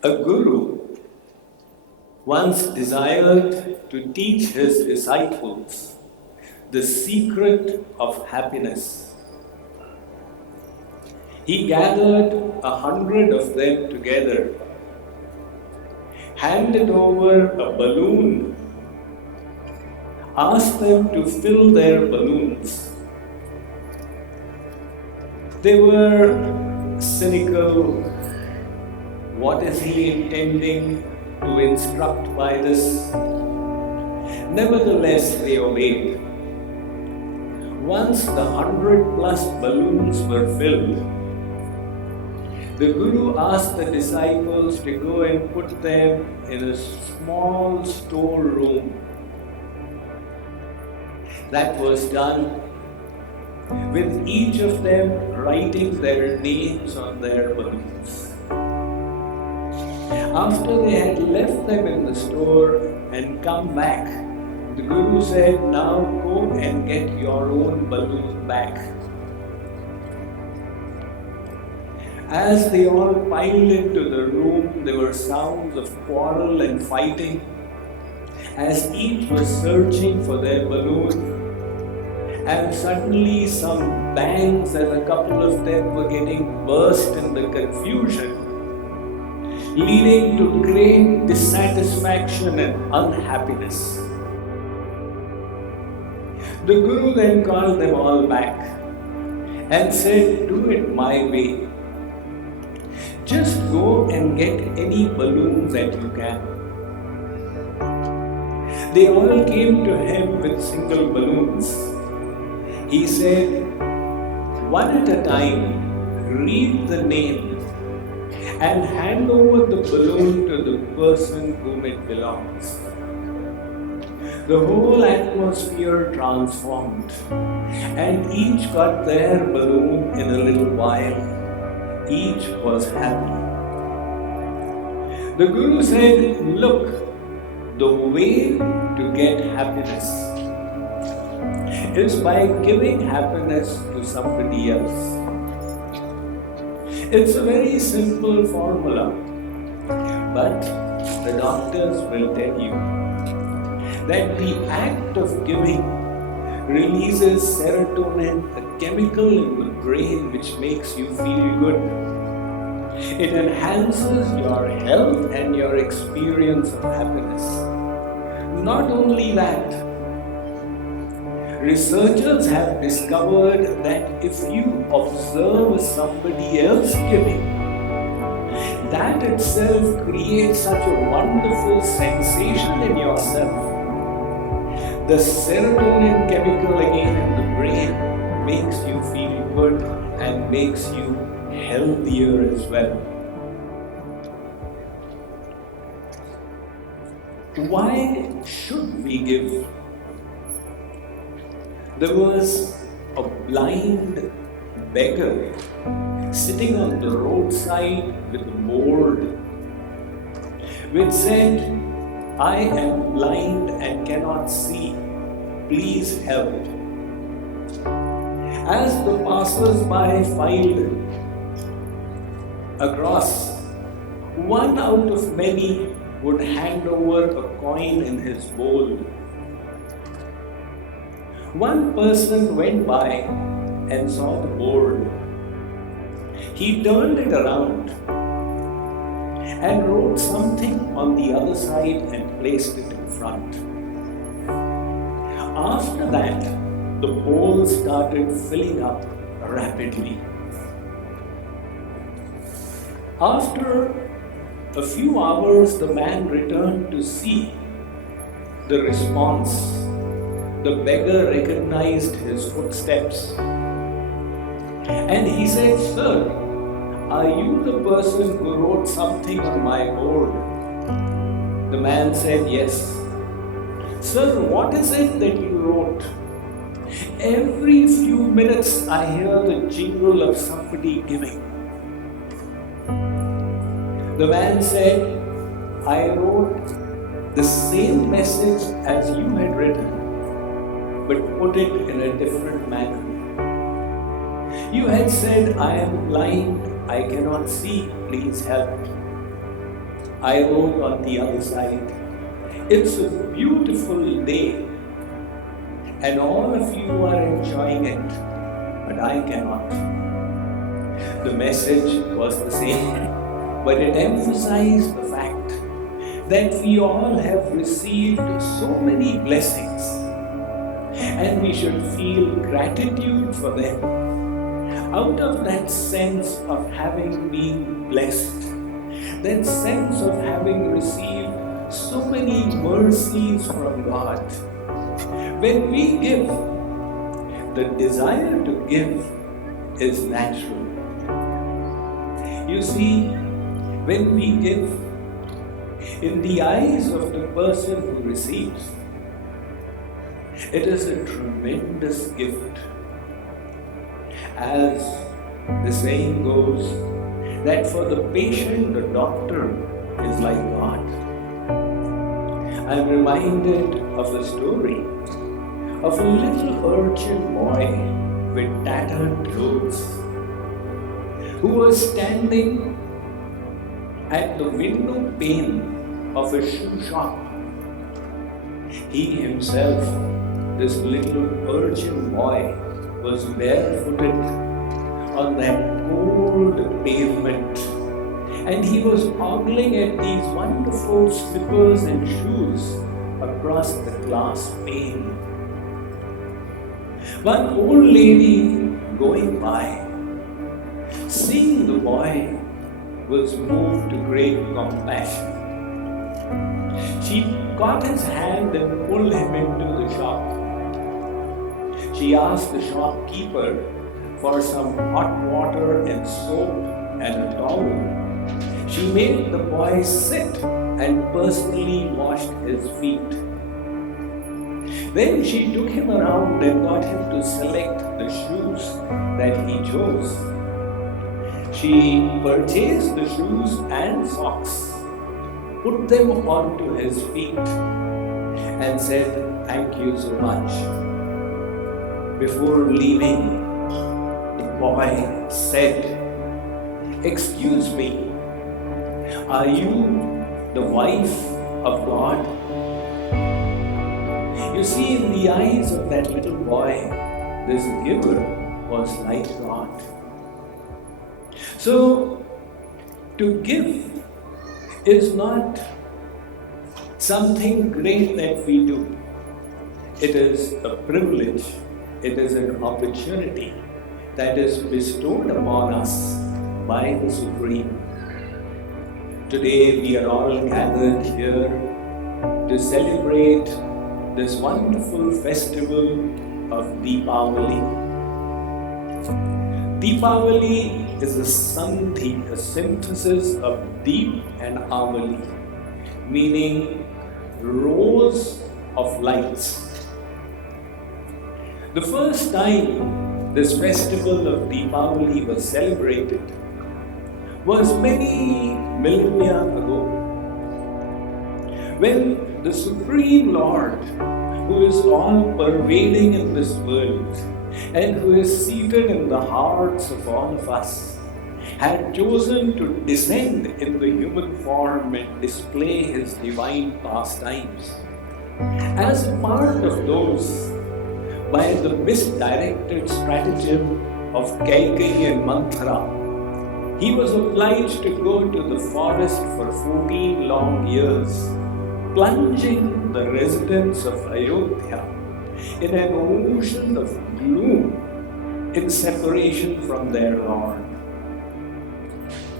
A guru once desired to teach his disciples the secret of happiness. He gathered 100 of them together, handed over a balloon, asked them to fill their balloons. They were cynical. What is he intending to instruct by this? Nevertheless, they obeyed. Once the 100+ balloons were filled, the Guru asked the disciples to go and put them in a small storeroom. That was done with each of them writing their names on their balloons. After they had left them in the store and come back, the Guru said, "Now go and get your own balloon back." As they all piled into the room, there were sounds of quarrel and fighting, as each was searching for their balloon. And suddenly some bangs as a couple of them were getting burst in the confusion, leading to great dissatisfaction and unhappiness. The Guru then called them all back and said, "Do it my way. Just go and get any balloon that you can." They all came to him with single balloons. He said, "One at a time, read the name and hand over the balloon to the person whom it belongs." The whole atmosphere transformed, and each got their balloon in a little while. Each was happy. The Guru said, "Look, the way to get happiness is by giving happiness to somebody else." It's a very simple formula, but the doctors will tell you that the act of giving releases serotonin, a chemical in the brain which makes you feel good. It enhances your health and your experience of happiness. Not only that, researchers have discovered that if you observe somebody else giving, that itself creates such a wonderful sensation in yourself. The serotonin chemical again in the brain makes you feel good and makes you healthier as well. Why should we give? There was a blind beggar sitting on the roadside with a board which said, "I am blind and cannot see. Please help." As the passers-by filed across, one out of many would hand over a coin in his bowl. One person went by and saw the board. He turned it around and wrote something on the other side and placed it in front. After that, the bowl started filling up rapidly. After a few hours, the man returned to see the response. The beggar recognized his footsteps and he said, "Sir, are you the person who wrote something on my board?" The man said, "Yes." "Sir, what is it that you wrote? Every few minutes I hear the jingle of somebody giving." The man said, "I wrote the same message as you had written, but put it in a different manner. You had said, 'I am blind, I cannot see, please help.' I wrote on the other side, "It's a beautiful day, and all of you are enjoying it, but I cannot." The message was the same, but it emphasized the fact that we all have received so many blessings, and we should feel gratitude for them out of that sense of having been blessed, that sense of having received so many mercies from God. When we give, the desire to give is natural. You see, when we give, in the eyes of the person who receives, it is a tremendous gift. As the saying goes, that for the patient, the doctor is like God. I'm reminded of a story of a little urchin boy with tattered clothes who was standing at the window pane of a shoe shop. He himself, this little urchin boy, was barefooted on that cold pavement, and he was ogling at these wonderful slippers and shoes across the glass pane. One old lady going by, seeing the boy, was moved to great compassion. She caught his hand and pulled him into the shop. She asked the shopkeeper for some hot water and soap and a towel. She made the boy sit and personally washed his feet. Then she took him around and got him to select the shoes that he chose. She purchased the shoes and socks, put them onto his feet, and said, "Thank you so much." Before leaving, the boy said, "Excuse me, are you the wife of God?" You see, in the eyes of that little boy, this giver was like God. So, to give is not something great that we do. It is a privilege. It is an opportunity that is bestowed upon us by the Supreme. Today we are all gathered here to celebrate this wonderful festival of Deepavali. Deepavali is a sandhi, a synthesis of Deep and Avali, meaning rows of lights. The first time this festival of Deepavali was celebrated was many millennia ago, when the Supreme Lord, who is all pervading in this world and who is seated in the hearts of all of us, had chosen to descend in the human form and display his divine pastimes. As a part of those, by the misdirected stratagem of Kaikeyi and Manthara, he was obliged to go to the forest for 14 long years, plunging the residents of Ayodhya in an ocean of gloom in separation from their Lord.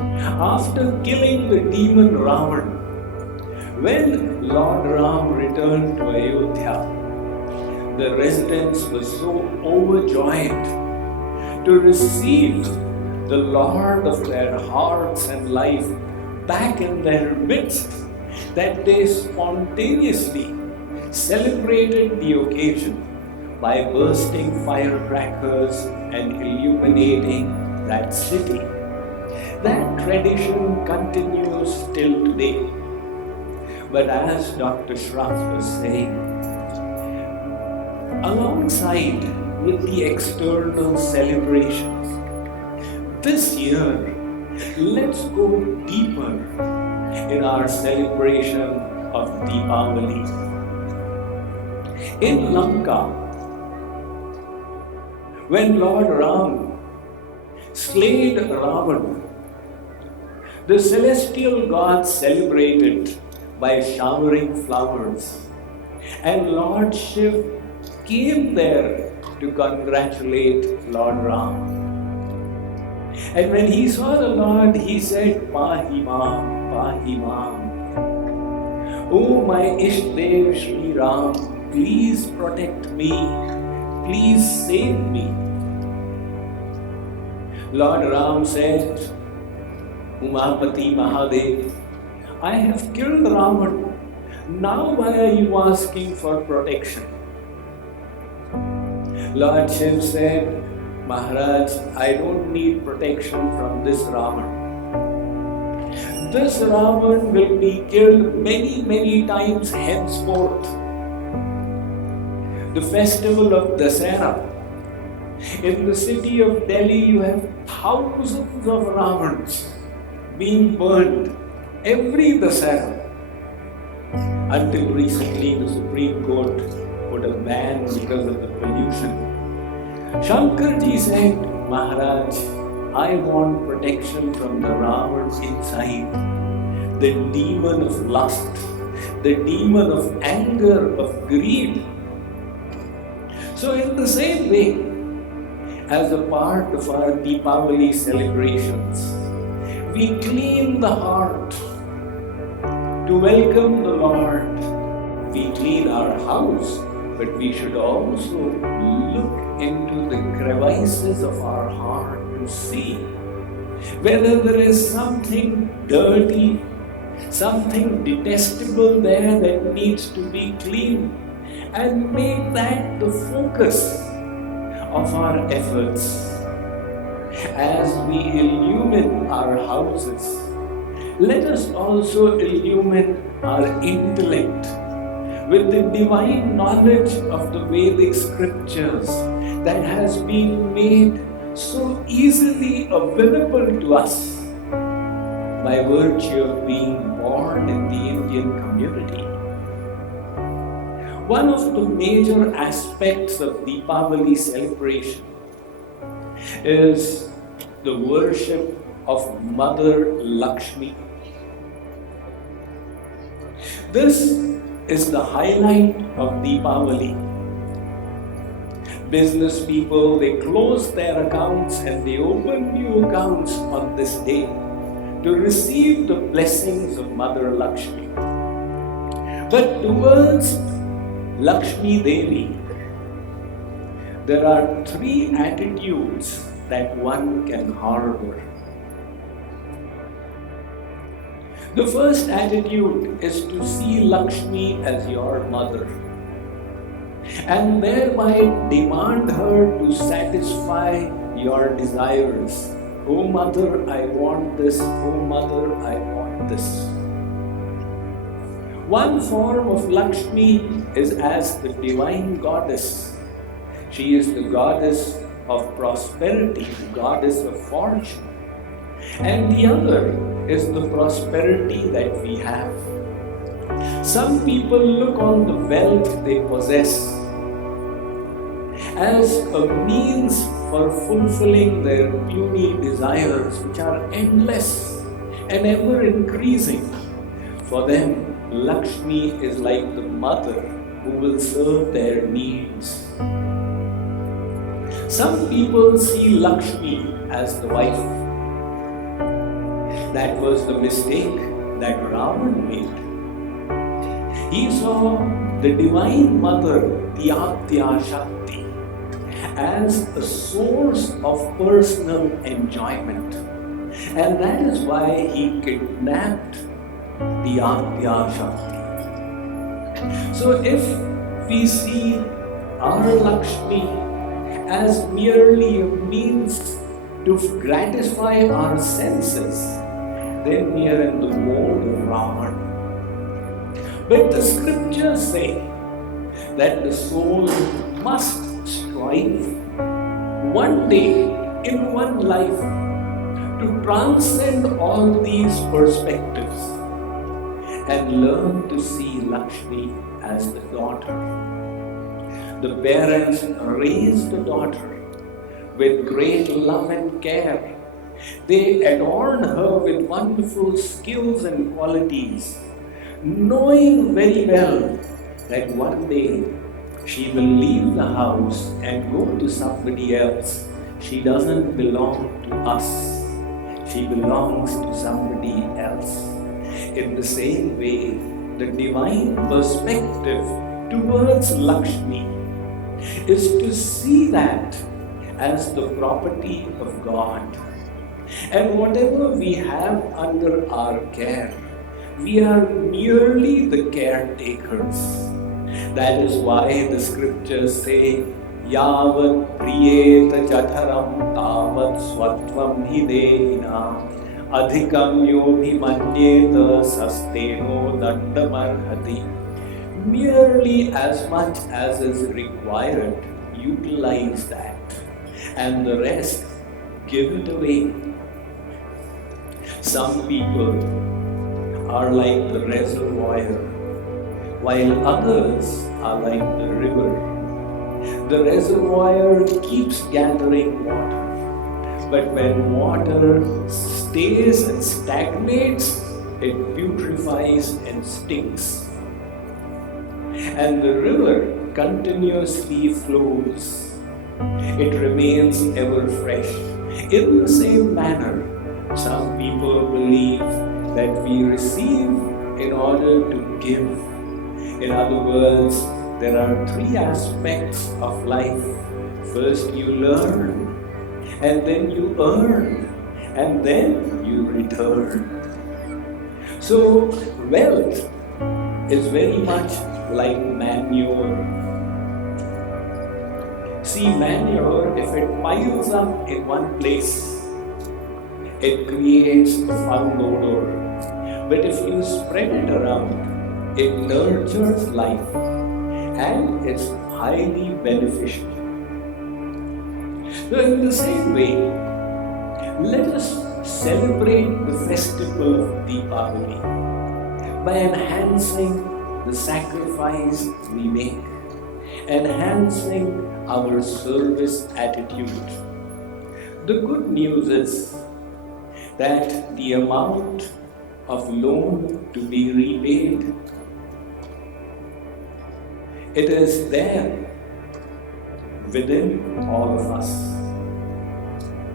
After killing the demon Ravan, when Lord Ram returned to Ayodhya, the residents were so overjoyed to receive the Lord of their hearts and life back in their midst that they spontaneously celebrated the occasion by bursting firecrackers and illuminating that city. That tradition continues till today. But as Dr. Shroff was saying, alongside with the external celebrations, this year, let's go deeper in our celebration of Deepavali. In Lanka, when Lord Ram slayed Ravana, the celestial gods celebrated by showering flowers, and Lord Shiv came there to congratulate Lord Ram. And when he saw the Lord, he said, Pahi Mam, Pahi Mam. Oh my Ishdev Shri Ram, please protect me, please save me. Lord Ram said, Umapati Mahadev, I have killed Ravan. Now why are you asking for protection? Lord Shiv said, Maharaj, I don't need protection from this Ravan. This Ravan will be killed many, many times henceforth. The festival of Dussehra. In the city of Delhi, you have thousands of Ravans being burned every Dussehra. Until recently, the Supreme Court put a ban because of the pollution. Shankarji said, Maharaj, I want protection from the Ravans inside, the demon of lust, the demon of anger, of greed. So in the same way, as a part of our Deepavali celebrations, we clean the heart to welcome the Lord. We clean our house, but we should also look into the crevices of our heart to see whether there is something dirty, something detestable there that needs to be cleaned, and make that the focus of our efforts. As we illumine our houses, let us also illumine our intellect with the divine knowledge of the Vedic scriptures that has been made so easily available to us by virtue of being born in the Indian community. One of the major aspects of Deepavali celebration is the worship of Mother Lakshmi. This is the highlight of Deepavali. Business people, they close their accounts and they open new accounts on this day to receive the blessings of Mother Lakshmi. But towards Lakshmi Devi, there are three attitudes that one can harbor. The first attitude is to see Lakshmi as your mother and thereby demand her to satisfy your desires. Oh mother, I want this. Oh mother, I want this. One form of Lakshmi is as the divine goddess. She is the goddess of prosperity, the goddess of fortune. And the other is the prosperity that we have. Some people look on the wealth they possess as a means for fulfilling their puny desires, which are endless and ever increasing. For them, Lakshmi is like the mother who will serve their needs. Some people see Lakshmi as the wife. That was the mistake that Ravan made. He saw the divine mother, Tyagya Shakti, as a source of personal enjoyment. And that is why he kidnapped Tyagya Shakti. So if we see our Lakshmi as merely a means to gratify our senses, then we are in the mode of Ravan. But the scriptures say that the soul must strive one day in one life to transcend all these perspectives and learn to see Lakshmi as the daughter. The parents raise the daughter with great love and care. They adorn her with wonderful skills and qualities, knowing very well that one day she will leave the house and go to somebody else. She doesn't belong to us. She belongs to somebody else. In the same way, the divine perspective towards Lakshmi is to see that as the property of God. And whatever we have under our care, we are merely the caretakers. That is why the scriptures say, Yavat priyeta jatharam tavat swatvam hidena adhikam yobhi manyeta sasteno dandamarhati. Merely as much as is required, utilize that, and the rest, give it away. Some people are like the reservoir, while others are like the river. The reservoir keeps gathering water, but when water stays and stagnates, it putrefies and stinks. And the river continuously flows. It remains ever fresh. In the same manner, some people believe that we receive in order to give. In other words, there are three aspects of life. First you learn, and then you earn, and then you return. So wealth is very much like manure. See, manure, if it piles up in one place, it creates a foul odor. But if you spread it around, it nurtures life and it's highly beneficial. So in the same way, let us celebrate the festival of Deepavali by enhancing the sacrifice we make, enhancing our service attitude. The good news is that the amount of loan to be repaid, it is there within all of us.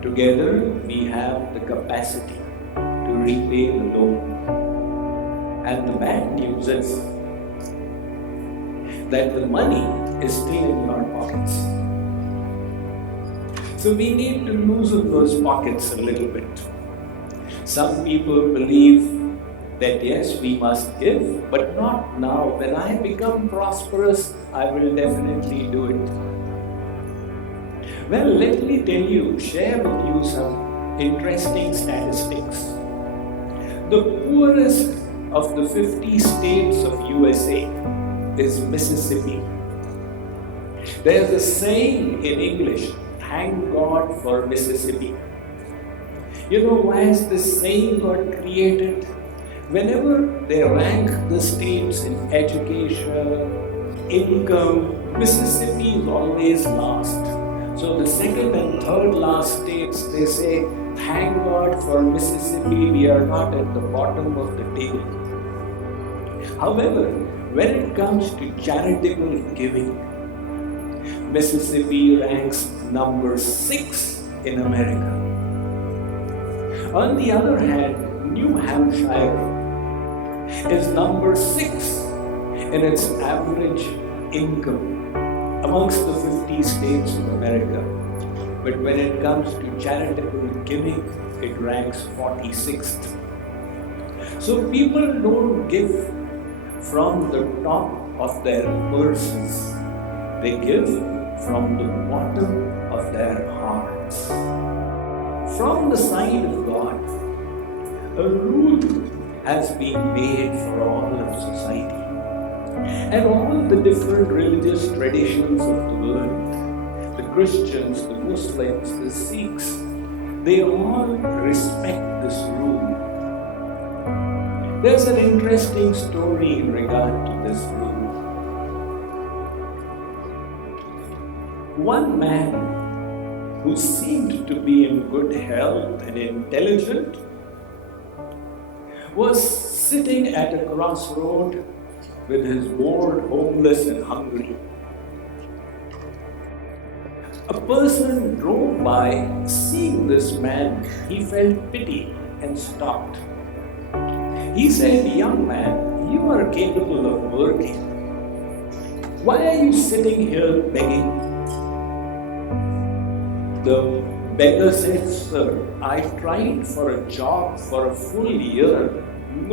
Together we have the capacity to repay the loan. And the bad news is that the money is still in our pockets. So we need to loosen those pockets a little bit. Some people believe that yes, we must give, but not now. When I become prosperous, I will definitely do it. Well, let me share with you some interesting statistics. The poorest of the 50 states of USA is Mississippi. There's a saying in English, thank God for Mississippi. You know why is this saying got created? Whenever they rank the states in education, income, Mississippi is always last. So the second and third last states, they say, thank God for Mississippi, we are not at the bottom of the table. However, when it comes to charitable giving, Mississippi ranks number 6 in America. On the other hand, New Hampshire is number 6 in its average income amongst the 50 states of America. But when it comes to charitable giving, it ranks 46th. So people don't give from the top of their purses. They give from the bottom of their hearts. From the side of God, a rule has been made for all of society. And all the different religious traditions of the world, the Christians, the Muslims, the Sikhs, they all respect this rule. There's an interesting story in regard to this rule. One man who seemed to be in good health and intelligent was sitting at a crossroad with his bored, homeless and hungry. A person drove by. Seeing this man, he felt pity and stopped. He said, "Young man, you are capable of working. Why are you sitting here begging?" The beggar said, "Sir, I tried for a job for a full year.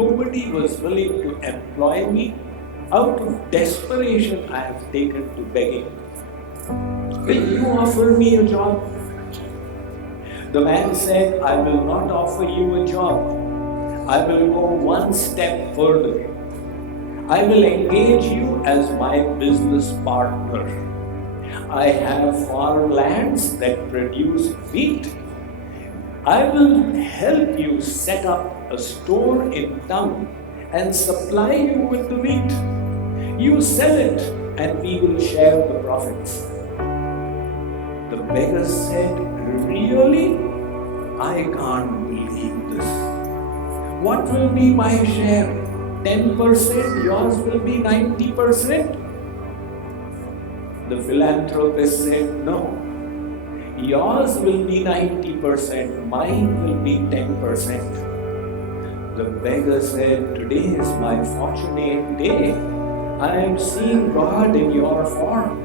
Nobody was willing to employ me. Out of desperation, I have taken to begging. Will you offer me a job?" The man said, "I will not offer you a job. I will go one step further. I will engage you as my business partner. I have farmlands that produce wheat. I will help you set up a store in town and supply you with the wheat. You sell it and we will share the profits." The beggar said, "Really? I can't believe this. What will be my share? 10%? Yours will be 90%? The philanthropist said, "No. Yours will be 90%, mine will be 10%. The beggar said, "Today is my fortunate day. I am seeing God in your form.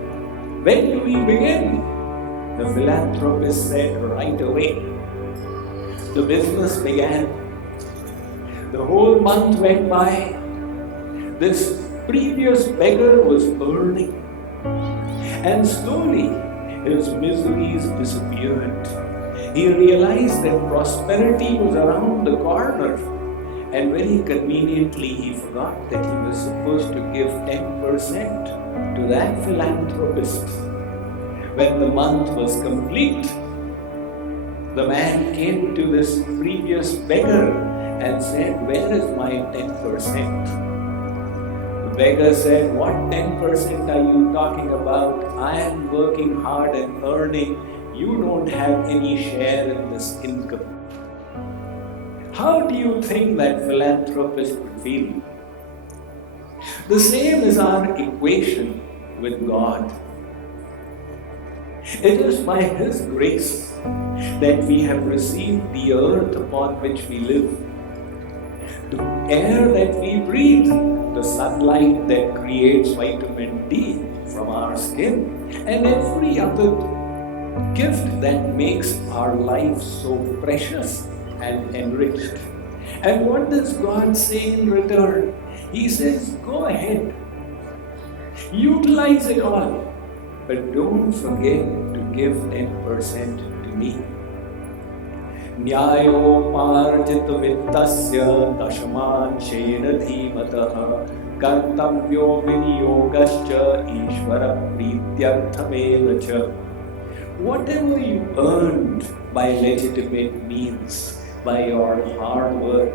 When do we begin?" The philanthropist said, "Right away." The business began. The whole month went by. This previous beggar was earning. And slowly his miseries disappeared. He realized that prosperity was around the corner, and very conveniently he forgot that he was supposed to give 10% to that philanthropist. When the month was complete, the man came to this previous beggar and said, "Where is my 10%? The beggar said, "What 10% are you talking about? I am working hard and earning. You don't have any share in this income." How do you think that philanthropist would feel? The same is our equation with God. It is by His grace that we have received the earth upon which we live, the air that we breathe, the sunlight that creates vitamin D from our skin, and every other gift that makes our life so precious and enriched. And what does God say in return? He says, "Go ahead, utilize it all, but don't forget to give 10% to me." न्यायोपार्जित वित्तस्य दशमांशेन धीमतः कर्तव्यो विनियोगश्च ईश्वर प्रीत्यर्थमेव च. Whatever you earned by legitimate means, by your hard work,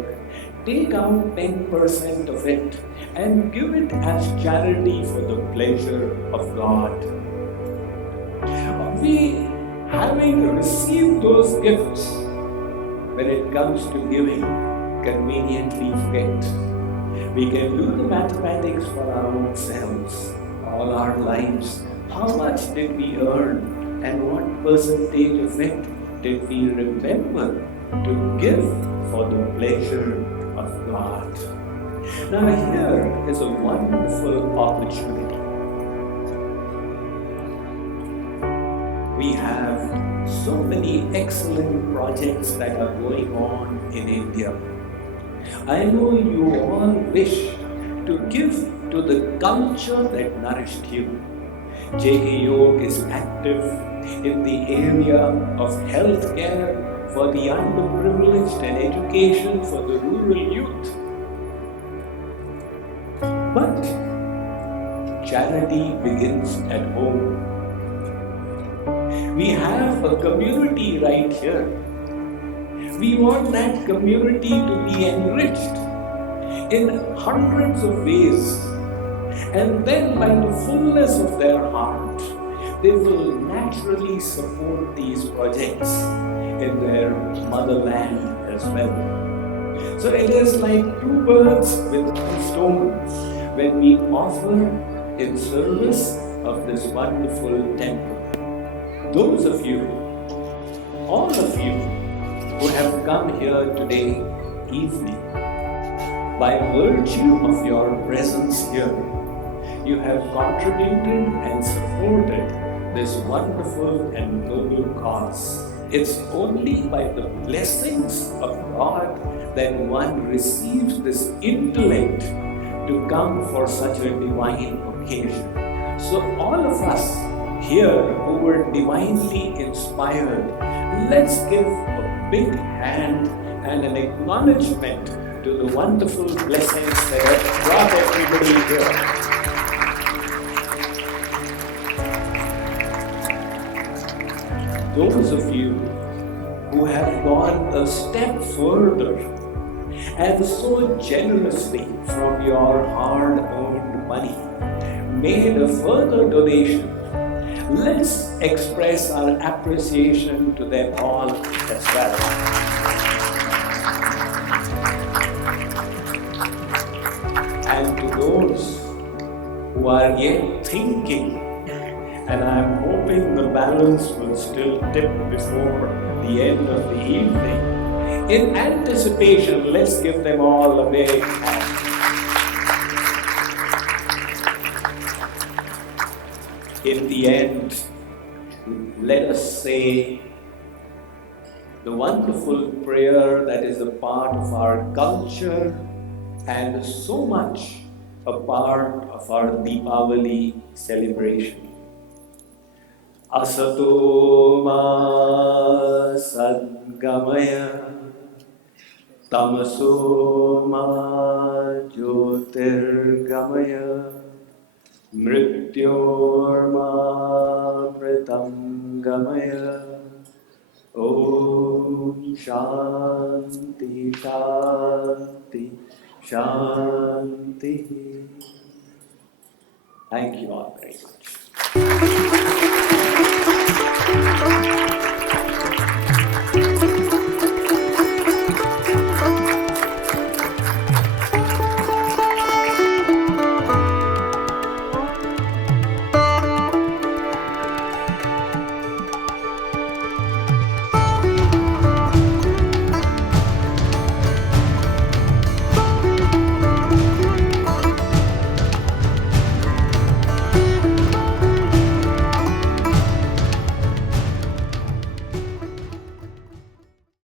take out 10% of it and give it as charity for the pleasure of God. We, having received those gifts, when it comes to giving, conveniently forget. We can do the mathematics for our own selves, all our lives. How much did we earn and what percentage of it did we remember to give for the pleasure of God? Now here is a wonderful opportunity. We have so many excellent projects that are going on in India. I know you all wish to give to the culture that nourished you. JKYog is active in the area of healthcare for the underprivileged and education for the rural youth. But charity begins at home. We have a community right here. We want that community to be enriched. in hundreds of ways. And then, by the fullness of their heart, they will naturally support these projects in their motherland as well. So it is like two birds with one stone when we offer in service of this wonderful temple. Those of you, all of you, who have come here today evening, by virtue of your presence here, you have contributed and supported this wonderful and noble cause. It's only by the blessings of God that one receives this intellect to come for such a divine occasion. So all of us here who were divinely inspired, let's give a big hand and an acknowledgement to the wonderful blessings that have brought everybody here. Those of you who have gone a step further and so generously from your hard-earned money made a further donation, let's express our appreciation to them all as well. And to those who are yet thinking, and I'm hoping the balance will still tip before the end of the evening, in anticipation, let's give them all a big hand. In the end, let us say the wonderful prayer that is a part of our culture and so much a part of our Deepavali celebration. Asato ma sadgamaya, tamaso ma jyotirgamaya, mrityorma mritangamaya. Om Shanti Shanti Shanti. Thank you all very much.